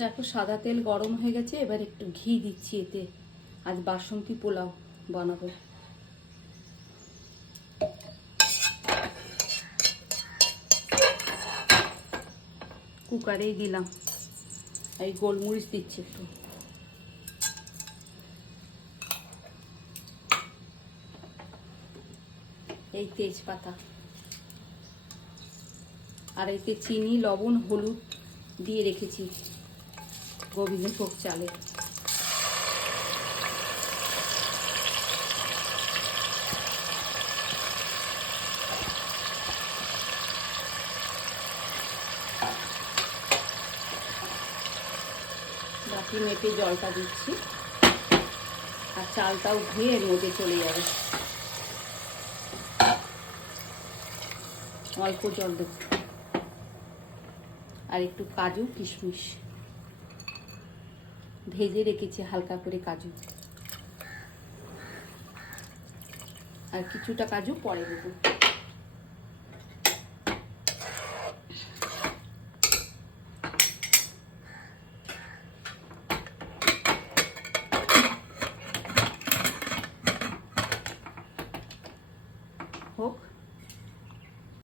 দেখো সাদা তেল গরম হয়ে গেছে, এবার একটু ঘি দিচ্ছি এতে। আজ বাসন্তী পোলাও বানাবো। কুকারেই দিলাম, এই গোলমরিচ দিচ্ছি একটু, এই তেজপাতা, আর এতে চিনি লবণ হলুদ দিয়ে রেখেছি গোবিন্দভোগ চালে। বাটি মেপে জলটা দিচ্ছি, আর চালটাও ধুয়ে এর মধ্যে চলে যাবে। অল্প জল দেব, আর একটু কাজু কিশমিশ ভেজে রেখেছি হালকা করে, কাজু আর কিছুটা কাজু পরে দেবো।